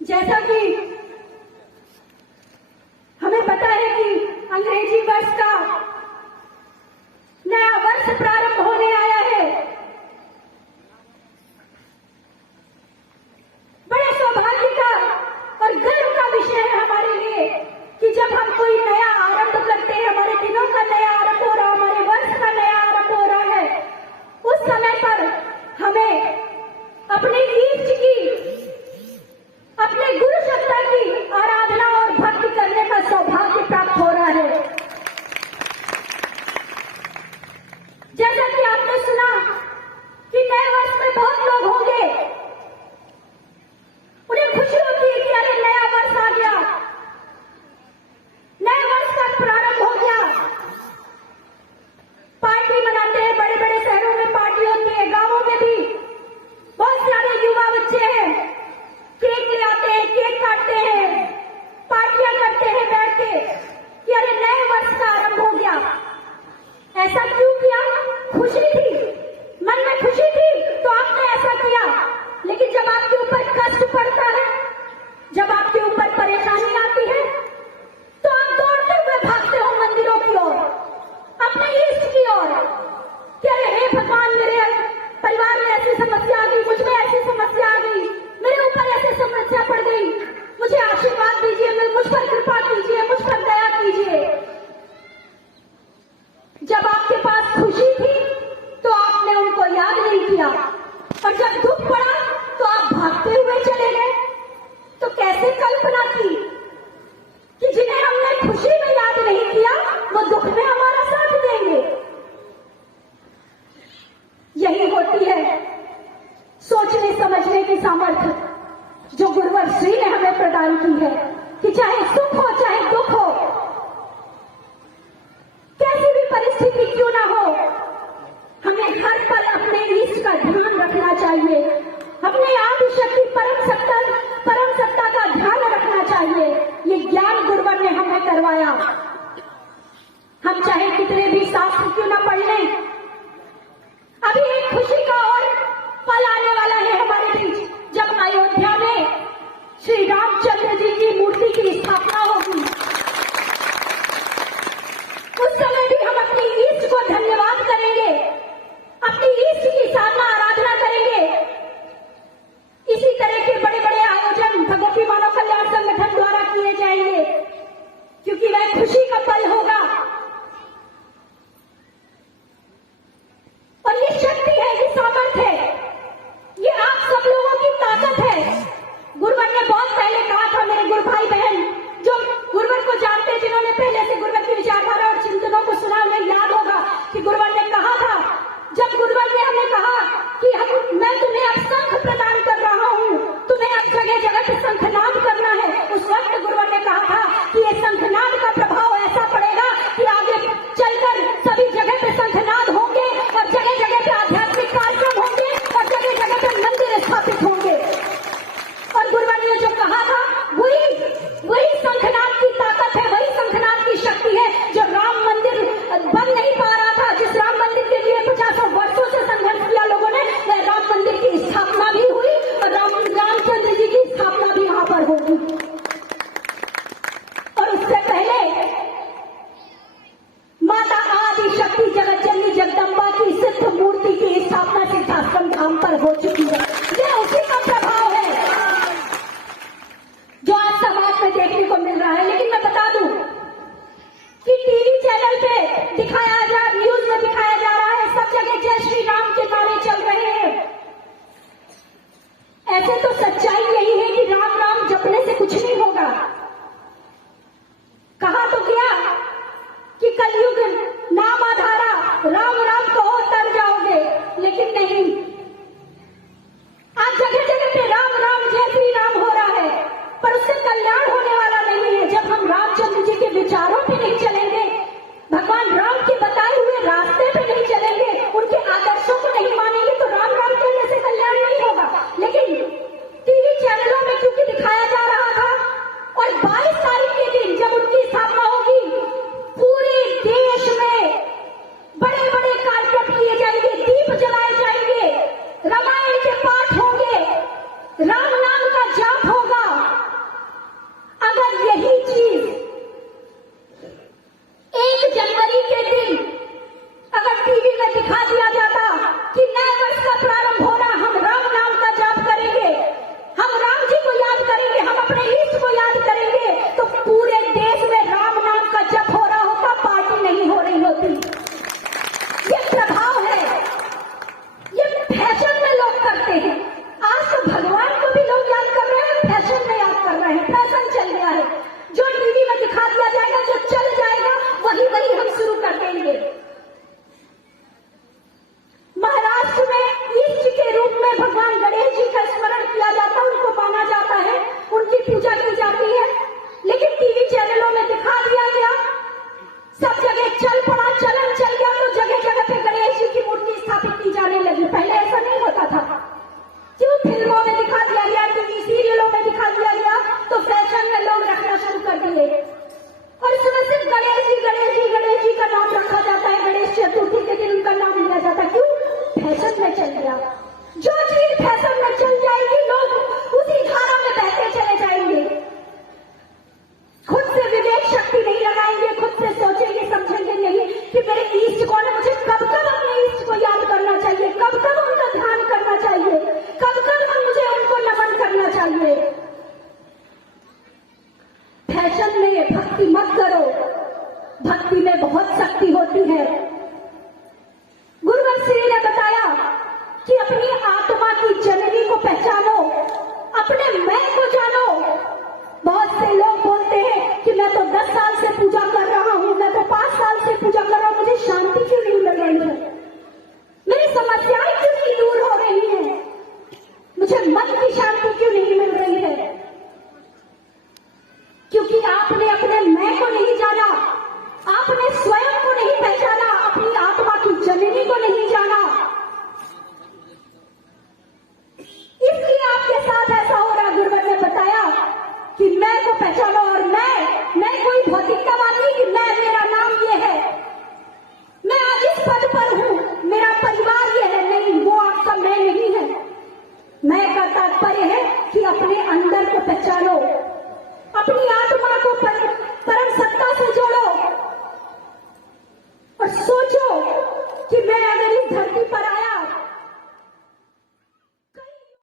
जैसा कि हमें पता है कि अंग्रेजी वर्ष का नया वर्ष प्रारंभ होने आया है। बड़े सौभाग्य का और गर्व का विषय है हमारे लिए कि जब हम कोई नया आरंभ करते हैं, हमारे दिनों का नया आरंभ हो रहा, हमारे वर्ष का नया आरंभ हो रहा है, उस समय पर हमें अपने ईष्ट की, अपने गुरु सत्ता की आराधना और भक्ति करने का सौभाग्य प्राप्त हो रहा है। जैसा कि आपने सुना कि नए वर्ष में बहुत लोग होंगे, उन्हें खुशी होती है कि अरे नया वर्ष आ गया, नए वर्ष का प्रारंभ हो गया। पार्टी मनाते हैं, बड़े बड़े शहरों में पार्टी होती है, गांवों में भी बहुत सारे युवा बच्चे हैं, केक ले आते हैं, केक काटते हैं, पार्टियां करते हैं बैठ के कि अरे नए वर्ष का आरंभ हो गया। ऐसा क्यों किया? खुशी थी, मन में खुशी थी तो आपने ऐसा किया। लेकिन जब आपके ऊपर कष्ट पड़ता है, जब आपके ऊपर परेशानी आती है, तो आप दौड़ते हुए भागते हो मंदिरों की ओर, अपने ईष्ट की ओर कि अरे हे भगवान, मेरे परिवार में ऐसी समस्या आ गई, मुझ में ऐसी समस्या आ गई, मेरे ऊपर ऐसी समस्या पड़ गई, मुझे आशीर्वाद दीजिए, मुझ पर कृपा कीजिए, मुझ पर दया कीजिए। जब आपके पास खुशी थी तो आपने उनको याद नहीं किया, और जब दुख पड़ा तो आप भागते हुए चले गए। तो कैसे कल्पना की कि जिन्हें हमने खुशी में याद नहीं किया वो दुख में हमारा साथ देंगे। यही होती है सोचने समझने की सामर्थ्य जो गुरुवर श्री ने हमें प्रदान की है कि चाहे सुख हो चाहे दुख हो, कैसी भी परिस्थिति क्यों ना हो, हमें हर पल अपने ईष्ट का ध्यान रखना चाहिए, अपने आदिशक्ति परम सत्ता का ध्यान रखना चाहिए। ये ज्ञान गुरुवर ने हमें करवाया। हम चाहे कितने भी शास्त्र क्यों ना पढ़ लें, अभी एक खुशी का और पल आने वाला है हमारे बीच, जब अयोध्या में श्री रामचंद्र जी की मूर्ति की स्थापना होगी। उस समय भी हम अपनी ईष्ट को धन्यवाद करेंगे, अपनी ईष्ट की साधना आराधना करेंगे। इसी तरह के बड़े बड़े आयोजन भगवती मानव कल्याण संगठन द्वारा किए जाएंगे, क्योंकि वह खुशी का पल होगा। और ये शक्ति है, ये सामर्थ्य है, ये आप सब लोगों की ताकत है। गुरुवर ने बहुत पहले कहा था, मेरे गुरु भाई बहन जो गुरुवर को जानते हैं, जिन्होंने पहले से गुरुवर की विचारधारा और चिंतनों को सुना, उन्हें याद होगा कि गुरुवर ने कहा था, जब गुरुवर ने हमें कहा कि मैं तुम्हें अब शंख प्रदान कर रहा हूं, तुम्हें अब जगह जगह पे शंखनाद करना है, उस वक्त गुरुवर ने कहा था कि ये शंखनाद का प्रभाव ऐसा पड़ेगा कि आगे चलकर सभी जगह पे शंखनाद होंगे और जगह जगह पे आध्यात्मिक कार्यक्रम होंगे और जगह जगह पे मंदिर स्थापित होंगे। और गुरुवर ने जो कहा था वही शंखनाद की ताकत है, वही शंखनाद की शक्ति है। जो राम मंदिर बन नहीं पा रहा था, जिस राम मंदिर के लिए 50 वर्षों से संघर्ष किया लोगों ने, वह राम मंदिर की स्थापना भी हुई और रामचंद्र जी की स्थापना भी वहां पर होगी। और उससे पहले माता आदि शक्ति जगत जननी जगदम्बा की सिद्ध मूर्ति की स्थापना सिद्धाश्रम धाम पर हो चुकी है। यह उसी का प्रभाव है जो आज समाज में देखने को मिल रहा है। लेकिन मैं बता दूं कि टीवी चैनल पे दिखाया जा, न्यूज में दिखाया जा रहा है, सब जगह जय श्री राम के नारे चल रहे हैं। ऐसे तो सच्चाई यही है कि राम राम जपने से कुछ नहीं होगा। कहा तो गया कि कलयुग नाम आधारा, राम राम कहो तर जाओगे, लेकिन नहीं, आज जगह जगह पे राम राम जय श्री राम हो रहा है, पर उससे कल्याण होने वाला नहीं है जब हम रामचंद्र जी के विचारों पे नहीं चलेंगे, भगवान राम के बताए हुए रास्ते पे नहीं चलेंगे, उनके आदर्शों को नहीं मानेंगे, तो राम राम करने से कल्याण नहीं होगा। लेकिन बहुत शक्ति होती है। गुरुवर श्री ने बताया कि अपनी आत्मा की जननी को पहचानो, अपने मैं को जानो। बहुत से लोग बोलते हैं कि मैं तो 10 साल से पूजा कर रहा हूं, मैं तो 5 साल से पूजा कर रहा हूं, मुझे शांति क्यों नहीं मिल रही है, मेरी समस्याएं क्यों नहीं दूर हो रही है, मुझे मन की शांति क्यों नहीं मिल रही है? क्योंकि आपने अपने मैं को नहीं जाना, आपने स्वयं को नहीं पहचाना, अपनी आत्मा की जननी को नहीं जाना। इसलिए आपके साथ ऐसा हो रहा। गुरुवर ने बताया कि मैं को पहचानो, और मैं कोई भौतिकतावाद नहीं कि मैं, मेरा नाम ये है, मैं आज इस पद पर हूं, मेरा परिवार ये है, नहीं, वो आपका मैं नहीं है। मैं का तात्पर्य है कि अपने अंदर को पहचानो, अपनी आत्मा को परम सत्ता